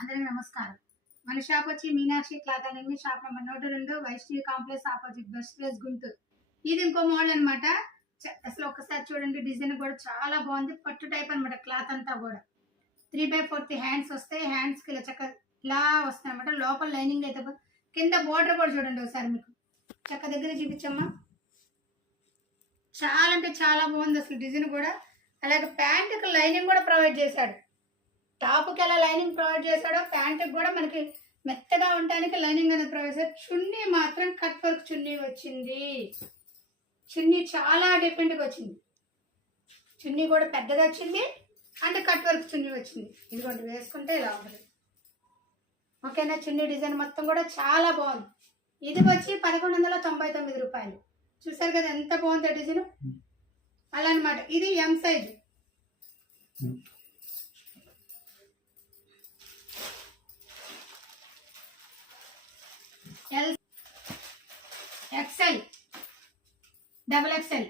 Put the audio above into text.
అందరికీ నమస్కారం. మన షాప్ వచ్చి Meenakshi cloth and shop number 102 Vaishnavi complex opposite bus place Guntur. ఇది ఇంకో మోడల్ అనమాట. అసలు ఒకసారి చూడండి, డిజైన్ కూడా చాలా బాగుంది. పట్టు టైప్ అనమాట. క్లాత్ అంతా కూడా 3/4 హ్యాండ్స్ వస్తాయి. హ్యాండ్స్ కి ఇలా చక్క ఇలా వస్తాయి అనమాట. లోపల లైనింగ్ అయితే కింద బోర్డర్ కూడా చూడండి ఒకసారి. మీకు చక్క దగ్గర చూపించమ్మా. చాలా అంటే చాలా బాగుంది అసలు డిజైన్ కూడా. అలాగే ప్యాంటుకి లైనింగ్ కూడా ప్రొవైడ్ చేశాడు. టాప్కి ఎలా లైనింగ్ ప్రొవైడ్ చేశాడో ప్యాంటుకి కూడా మనకి మెత్తగా ఉండడానికి లైనింగ్ అనేది ప్రొవైడ్ చేశాడు. చున్నీ మాత్రం కట్ వర్క్ చున్నీ వచ్చింది. చున్నీ చాలా డిఫరెంట్గా వచ్చింది. చున్నీ కూడా పెద్దగా వచ్చింది, అంటే కట్ వర్క్ చున్నీ వచ్చింది. ఇదిగోండి వేసుకుంటే ఇలా ఉంటుంది. ఓకేనా? చున్నీ డిజైన్ మొత్తం కూడా చాలా బాగుంది. ఇది వచ్చి 1199 రూపాయలు. చూసారు కదా ఎంత బాగుందో డిజైన్. అలా అనమాట. ఇది M size. L, XL, double XL.